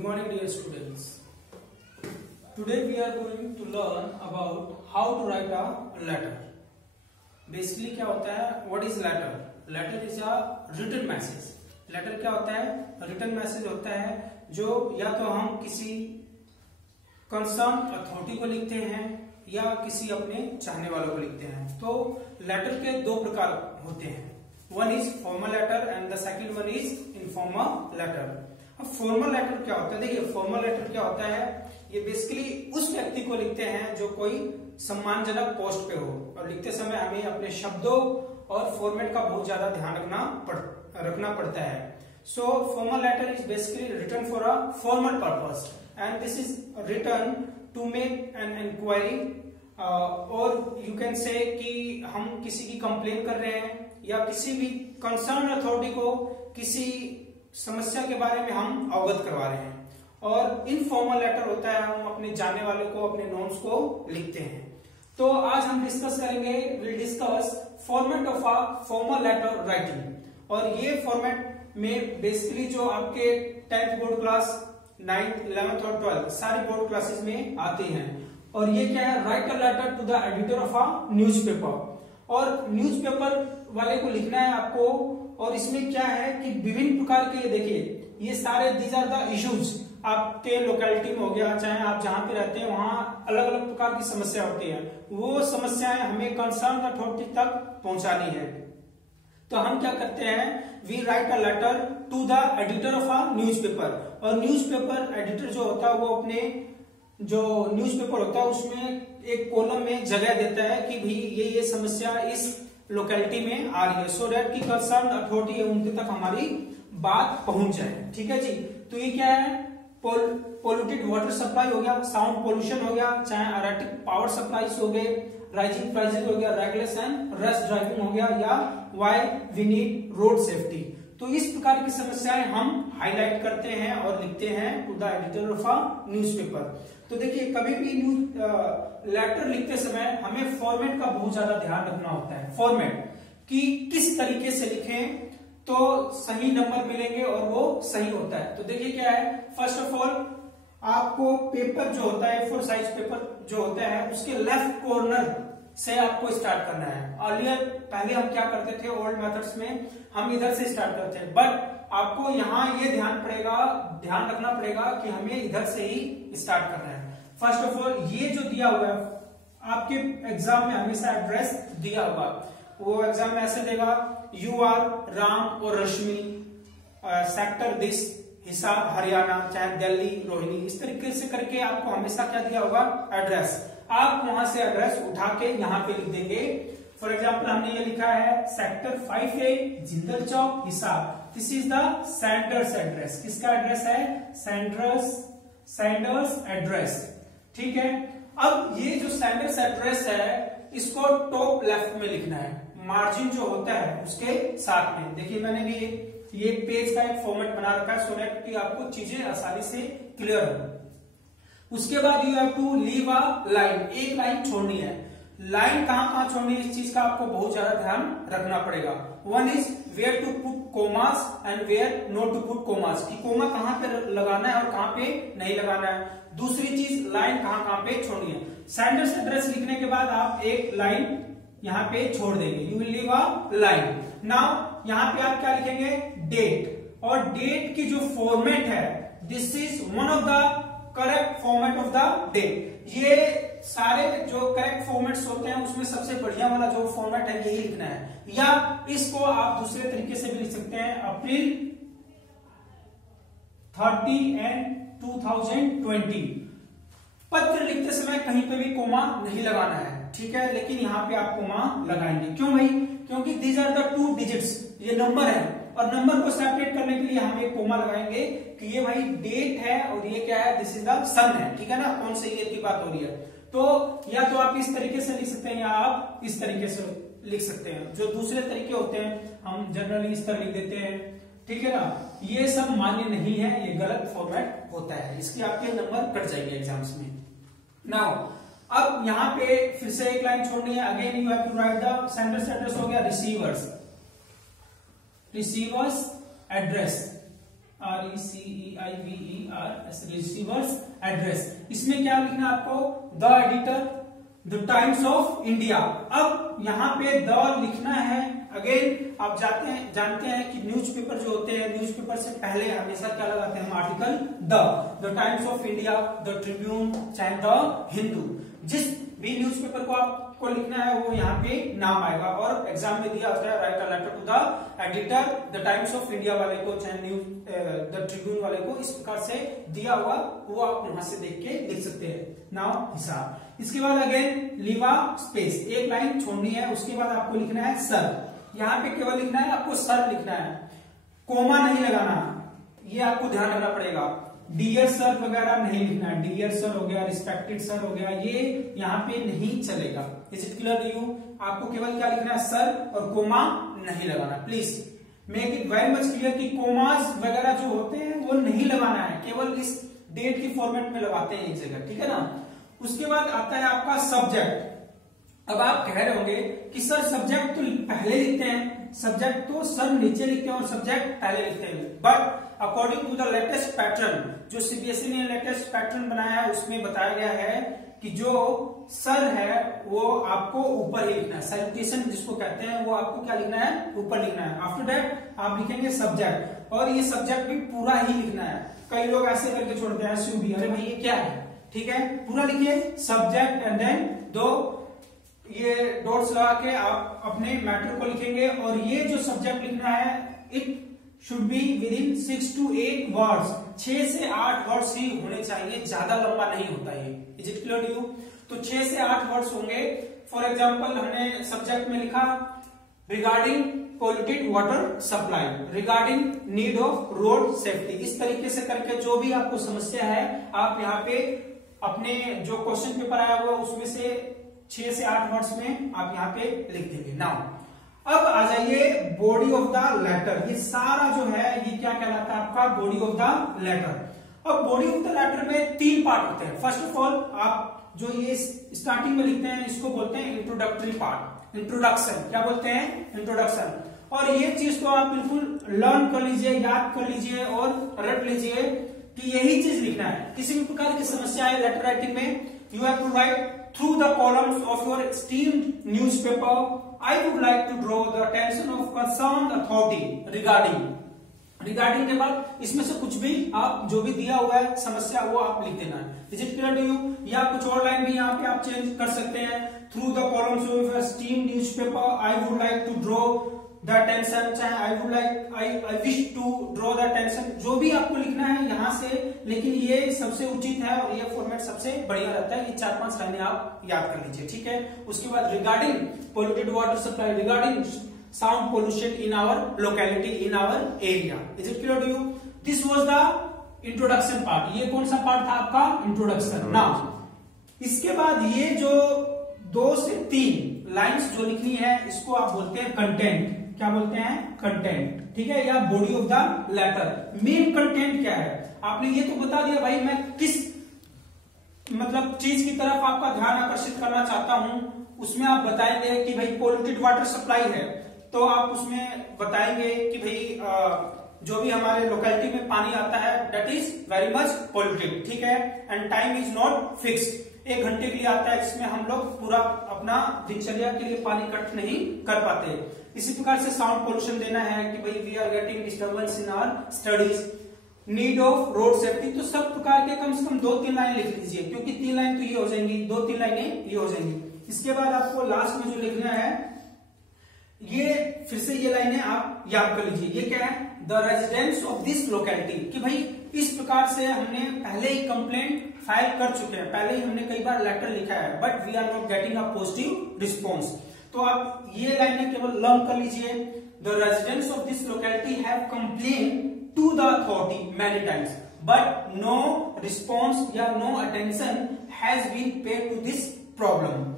Good morning, dear students. Today we are going to learn about how to write a letter. Basically क्या होता है? What is letter? Letter is a written message. Letter क्या होता है? Written message होता है जो या तो हम किसी कंसर्न अथॉरिटी को लिखते हैं या किसी अपने चाहने वालों को लिखते हैं। तो लेटर के दो प्रकार होते हैं, one is formal letter and the second one is informal letter. अब फॉर्मल लेटर क्या होता है? देखिए फॉर्मल लेटर क्या होता है, ये बेसिकली उस व्यक्ति को लिखते हैं जो कोई सम्मानजनक पोस्ट पे हो, और लिखते समय हमें अपने शब्दों और फॉर्मेट का बहुत ज्यादा ध्यान रखना पड़ता है। So formal letter is basically written for a formal purpose and this is written to make an inquiry, और यू कैन से कि हम किसी की कंप्लेन कर रहे हैं या किसी भी कंसर्न अथॉरिटी को किसी समस्या के बारे में हम अवगत करवा रहे हैं। और इनफॉर्मल लेटर होता है हम अपने जानने वालों को, अपने नोन्स को लिखते हैं। तो आज हम डिस्कस करेंगे, will discuss format of a formal letter writing. और ये फॉर्मेट में बेसिकली जो आपके 10th board class, 9th, 11th और 12th सारी बोर्ड क्लासेस में आते हैं। और ये क्या है, write a letter to the editor of a newspaper. और न्यूज़पेपर वाले को लिखना है आपको, और इसमें क्या है कि विभिन्न प्रकार के, देखिए ये सारे दीज आर द इश्यूज, आपके लोकेलिटी में हो गया, चाहे आप जहां पे रहते हैं वहां अलग अलग प्रकार की समस्या होती है, वो समस्याएं हमें कंसर्न अथॉरिटी तक पहुंचानी है। तो हम क्या करते हैं, we write a letter to the editor of a newspaper. और न्यूज़पेपर एडिटर जो होता है वो अपने जो न्यूज़पेपर होता है उसमें एक कॉलम में जगह देता है कि भाई ये समस्या इस लोकेलिटी में आ रही है, सो दैट की कंसर्न अथॉरिटी है उनके तक हमारी बात पहुंच जाए। ठीक है जी। तो ये क्या है, पोल्यूटेड वाटर सप्लाई हो गया, साउंड पोल्यूशन हो गया, चाहे एरेटिक पावर सप्लाईज हो गए, राइजिंग प्राइसेस हो गया, रेगलेस एंड रश ड्राइविंग हो गया, या why we need road safety. तो इस प्रकार की समस्याएं हम हाईलाइट करते हैं और लिखते हैं to the editor of a newspaper. तो देखिए कभी भी लेटर लिखते समय हमें फॉर्मेट का बहुत ज्यादा ध्यान रखना होता है। फॉर्मेट कि किस तरीके से लिखें तो सही नंबर मिलेंगे और वो सही होता है। तो देखिए क्या है, फर्स्ट ऑफ ऑल आपको पेपर जो होता है, A4 साइज पेपर जो होता है, उसके लेफ्ट कॉर्नर से आपको स्टार्ट करना है। अर्लियर पहले हम क्या करते थे, ओल्ड मेथड्स में हम इधर से स्टार्ट करते हैं, बट आपको यहाँ ये ध्यान रखना पड़ेगा कि हमें इधर से ही स्टार्ट करना है। फर्स्ट ऑफ ऑल ये जो दिया हुआ है आपके एग्जाम में हमेशा एड्रेस दिया होगा, वो एग्जाम में ऐसे देगा, यू आर राम और रश्मि, सेक्टर दिस, हिसार हरियाणा, चाहे दिल्ली रोहिणी, इस तरीके से करके आपको हमेशा क्या दिया होगा, एड्रेस। आप वहां से एड्रेस उठा के यहाँ पे लिख देंगे। फॉर एग्जाम्पल हमने ये लिखा है sector 5A Jindal Chowk Hisar, this is the sender's address. किसका एड्रेस है, सेंडर्स एड्रेस। ठीक है। अब ये जो सेंडर्स एड्रेस है इसको टॉप लेफ्ट में लिखना है, मार्जिन जो होता है उसके साथ में। देखिए मैंने भी ये पेज का एक फॉर्मेट बना रखा है सो दैट कि आपको चीजें आसानी से क्लियर हो। उसके बाद you have to leave a line, एक लाइन छोड़नी है। लाइन कहां छोड़नी है, इस चीज का आपको बहुत ज्यादा ध्यान रखना पड़ेगा। One is where to put commas and where not to put commas, कि कोमा कहां पे लगाना है और कहां पे नहीं लगाना है। दूसरी चीज लाइन कहां पे छोड़नी है। सेंडर्स एड्रेस लिखने के बाद आप एक लाइन यहाँ पे छोड़ देंगे, you will leave a line. Now यहाँ पे आप क्या लिखेंगे, डेट। और डेट की जो फॉर्मेट है, this is one of the correct format of the date. ये सारे जो करेक्ट फॉर्मेट्स होते हैं उसमें सबसे बढ़िया वाला जो फॉर्मेट है यही लिखना है, या इसको आप दूसरे तरीके से भी लिख सकते हैं, अप्रैल 30 एंड 2020। पत्र लिखते समय कहीं पे भी कोमा नहीं लगाना है, ठीक है, लेकिन यहाँ पे आप कोमा लगाएंगे। क्यों भाई, क्योंकि दीज आर द 2 डिजिट्स, ये नंबर है, और नंबर को सेपरेट करने के लिए हम एक कोमा लगाएंगे कि ये भाई डेट है और ये क्या है, दिस इज द सन है। ठीक है ना, कौन से ईयर की बात हो रही है। तो या तो आप इस तरीके से लिख सकते हैं या आप इस तरीके से लिख सकते हैं। जो दूसरे तरीके होते हैं हम जनरली इस तरह लिख देते हैं, ठीक है ना, ये सब मान्य नहीं है, ये गलत फॉर्मेट होता है, इसके आपके नंबर कट जाएंगे एग्जाम्स में। नाउ अब यहाँ पे फिर से एक लाइन छोड़नी है, again you have to write the sender's address हो गया, receiver's address. RECEIVERS, receiver's address. इसमें क्या लिखना है आपको? The editor, the Times of India. अब यहाँ पे द लिखना है। अगेन आप जानते हैं कि न्यूज़पेपर जो होते हैं, न्यूज़पेपर से पहले हमेशा क्या लगाते हैं हम? Article the Times of India, the Tribune, चाहे द हिंदू। जिस भी न्यूज़पेपर को आपको लिखना है वो यहाँ पे नाम आएगा। और एग्जाम में दिया होता है write a letter to the editor, the Times of India वाले को, चाहे न्यूज द ट्रिब्यून वाले को, इस प्रकार से दिया हुआ वो आप यहां से देख के लिख सकते हैं। नाउ हिसाब। इसके बाद अगेन लीव अ स्पेस, एक लाइन छोड़नी है। उसके बाद आपको लिखना है सर। यहाँ पे केवल लिखना है आपको सर लिखना है, कोमा नहीं लगाना, ये आपको ध्यान रखना पड़ेगा। डियर सर वगैरह नहीं लिखना है। डियर सर हो गया, रिस्पेक्टेड सर हो गया, ये यहाँ पे नहीं चलेगा। Is it clear to you? आपको केवल क्या लिखना है? सर, और कोमा नहीं लगाना। Please make it very much clear कि कोमास वगैरह जो होते हैं वो नहीं लगाना है, केवल इस डेट की फॉर्मेट में लगाते हैं एक जगह, ठीक है ना। उसके बाद आता है आपका सब्जेक्ट। अब आप कह रहे होंगे कि सर सब्जेक्ट तो पहले लिखते हैं, सब्जेक्ट तो सर नीचे लिखते हैं और सब्जेक्ट पहले लिखते हैं। But according to the latest pattern, जो सीबीएसई ने लेटेस्ट पैटर्न बनाया है, उसमें बताया गया है कि जो सर है वो आपको ऊपर ही लिखना है। सैल्यूटेशन जिसको कहते हैं वो आपको क्या लिखना है? ऊपर लिखना है। आफ्टर दैट आप लिखेंगे सब्जेक्ट, और ये सब्जेक्ट भी पूरा ही लिखना है। कई लोग ऐसे करके छोड़ते हैं SUB, अरे भाई ये क्या है? ठीक है, पूरा लिखिए सब्जेक्ट एंड देन दो ये डॉट्स लगा के आप अपने मैटर को लिखेंगे। और ये जो सब्जेक्ट लिखना है, it should be with in 6 to 8 words, 6 से 8 वर्ड्स ही होने चाहिए, ज्यादा लंबा नहीं होता ये। Is it clear to you? तो 6 से 8 वर्ड्स होंगे। फॉर एग्जाम्पल हमने सब्जेक्ट में लिखा regarding polluted water supply, regarding need of road safety. इस तरीके से करके जो भी आपको समस्या है आप यहाँ पे अपने जो क्वेश्चन पेपर आया हुआ उसमें से 6 से 8 वर्ड्स में आप यहाँ पे लिख देंगे। नाउ अब आ जाइए बॉडी ऑफ द लेटर। ये सारा जो है ये क्या कहलाता है आपका? Body of the letter. अब बॉडी ऑफ द लेटर में 3 पार्ट होते हैं। फर्स्ट ऑफ ऑल आप जो ये स्टार्टिंग में लिखते हैं इसको बोलते हैं इंट्रोडक्टरी पार्ट, इंट्रोडक्शन। क्या बोलते हैं? इंट्रोडक्शन। और ये चीज तो आप बिल्कुल लर्न कर लीजिए, याद कर लीजिए और रट लीजिए कि यही चीज लिखना है। किसी भी प्रकार की समस्या है लेटर राइटिंग में, you have to write through the columns of your esteemed newspaper, I would like to draw the attention of concerned authority regarding के बाद इसमें से कुछ भी आप जो भी दिया हुआ है समस्या वो आप लिख देना है। Is it clear to you? या कुछ और लाइन भी यहाँ पे आप चेंज कर सकते हैं। Through the columns of your esteemed newspaper, I would like to draw the attention, चाहे I wish to draw the attention, जो भी आपको लिखना है यहाँ से। लेकिन ये सबसे उचित है और ये फॉर्मेट सबसे बढ़िया रहता है। ये 4-5 लाइनें आप याद कर लीजिए, ठीक है। उसके बाद regarding polluted water supply, regarding sound pollution in our locality, in our area. Is it clear to you? This was the introduction part. ये कौन सा पार्ट था आपका? इंट्रोडक्शन। नाउ इसके बाद ये जो 2 से 3 लाइन्स जो लिखनी है इसको आप बोलते हैं कंटेंट। क्या बोलते हैं? कंटेंट, ठीक है, या body of the letter. Main content क्या है? आपने ये तो बता दिया भाई मैं किस मतलब चीज की तरफ आपका ध्यान आकर्षित करना चाहता हूं। उसमें आप बताएंगे कि भाई पोल्यूटेड वाटर सप्लाई है, तो आप उसमें बताएंगे कि भाई जो भी हमारे लोकेलिटी में पानी आता है that is very much polluted, ठीक है। And time is not fixed, 1 घंटे के लिए आता है, जिसमें हम लोग पूरा अपना दिनचर्या के लिए पानी इकट्ठा नहीं कर पाते। इसी प्रकार से साउंड पोल्यूशन देना है कि भाई we are getting disturbance in our studies, need of road safety. तो सब प्रकार के कम से कम 2-3 लाइन लिख लीजिए, क्योंकि 3 लाइन तो ये हो जाएंगी, 2-3 लाइनें ये हो जाएंगी। इसके बाद आपको लास्ट में जो लिखना है ये फिर से ये लाइनें आप याद कर लीजिए। ये क्या है? The residents of this locality, कि भाई इस प्रकार से हमने पहले ही कंप्लेंट फाइल कर चुके हैं, पहले ही हमने कई बार लेटर लिखा है, but we are not getting a positive response. तो आप ये लाइनें केवल लर्न कर लीजिए। The residents of this locality have complain to the authority many times, but no response या no attention has been paid to this problem.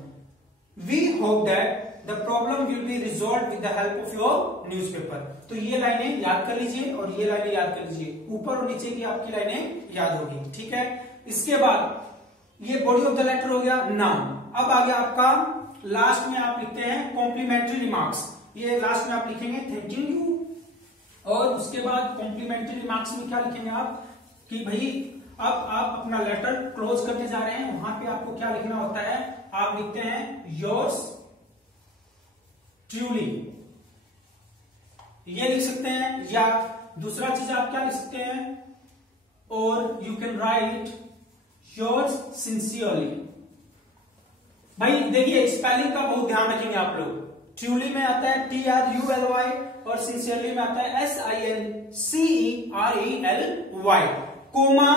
We hope that the problem will be resolve with the help of your newspaper. तो ये लाइनें याद कर लीजिए और ये लाइनें याद कर लीजिए, ऊपर और नीचे की आपकी लाइनें याद होगी, ठीक है। इसके बाद ये बॉडी ऑफ द लेटर हो गया, नाउन। अब आ गया आपका लास्ट में आप लिखते हैं कॉम्प्लीमेंट्री रिमार्क्स। ये लास्ट में आप लिखेंगे थैंकिंग यू और उसके बाद कॉम्प्लीमेंट्री रिमार्क्स में क्या लिखेंगे आप कि भाई अब आप अपना लेटर क्लोज करने जा रहे हैं, वहां पे आपको क्या लिखना होता है, आप लिखते हैं योर्स ट्रूली, ये लिख सकते हैं। या दूसरा चीज आप क्या लिख सकते हैं, और you can write yours sincerely. भाई देखिए स्पेलिंग का बहुत ध्यान रखेंगे आप लोग। ट्रूली में आता है TRULY और सिंसियरली में आता है SINCERELY। कोमा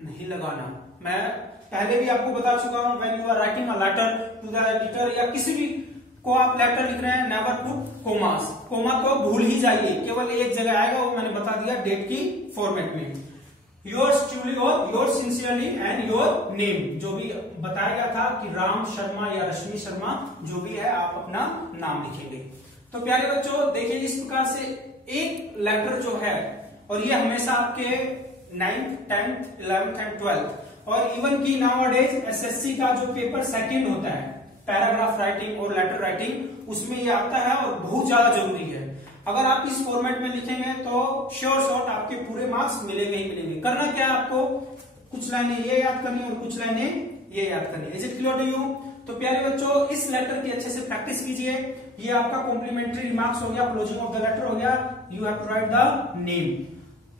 नहीं लगाना। मैं पहले भी आपको बता चुका हूं, when you are writing a letter to the editor या किसी भी को आप लेटर लिख रहे हैं, नेवर पुट कोमास। कोमा तो भूल ही जाइए, केवल एक जगह आएगा, वो मैंने बता दिया डेट की फॉर्मेट में। योर्स ट्रूली और yours sincerely and your name, जो भी बताया गया था कि राम शर्मा या रश्मि शर्मा, जो भी है आप अपना नाम लिखेंगे। तो प्यारे बच्चों देखिए, इस प्रकार से एक लेटर जो है, और ये हमेशा आपके 9th, 10th, 11th and 12th और इवन की नाउअडेज SSC का जो पेपर सेकंड होता है, पैराग्राफ राइटिंग और लेटर राइटिंग, उसमें ये आता है और बहुत ज्यादा जरूरी है। अगर आप इस फॉर्मेट में लिखेंगे तो श्योर शॉट आपके पूरे मार्क्स मिलेंगे ही मिलेंगे। करना क्या है आपको, कुछ लाइनें ये याद करनी और कुछ लाइनें ये याद करनी। Is it clear to you? तो प्यारे बच्चों इस लेटर की अच्छे से प्रैक्टिस कीजिए। ये आपका कॉम्प्लीमेंट्री रिमार्क्स हो गया, क्लोजिंग ऑफ द लेटर हो गया, you have to write the name.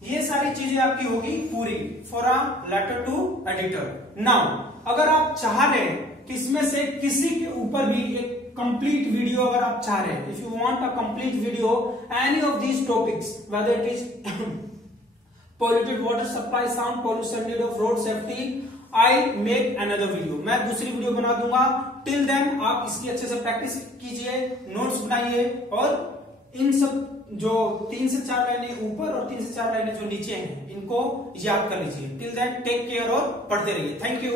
ये सारी चीजें आपकी होगी पूरी for a letter to editor. Now अगर आप चाह रहे हैं कि इसमें से किसी के ऊपर भी एक कंप्लीट वीडियो अगर आप चाह रहे हैं, if you want a complete video any of these topics, whether it is polluted water supply, sound pollution, need of road safety, I make another video, मैं दूसरी वीडियो बना दूंगा। टिल देन आप इसकी अच्छे से प्रैक्टिस कीजिए, नोट्स बनाइए और इन सब जो 3 से 4 लाइनें ऊपर और 3 से 4 लाइनें जो नीचे हैं, इनको याद कर लीजिए। टिल देन टेक केयर और पढ़ते रहिए। Thank you.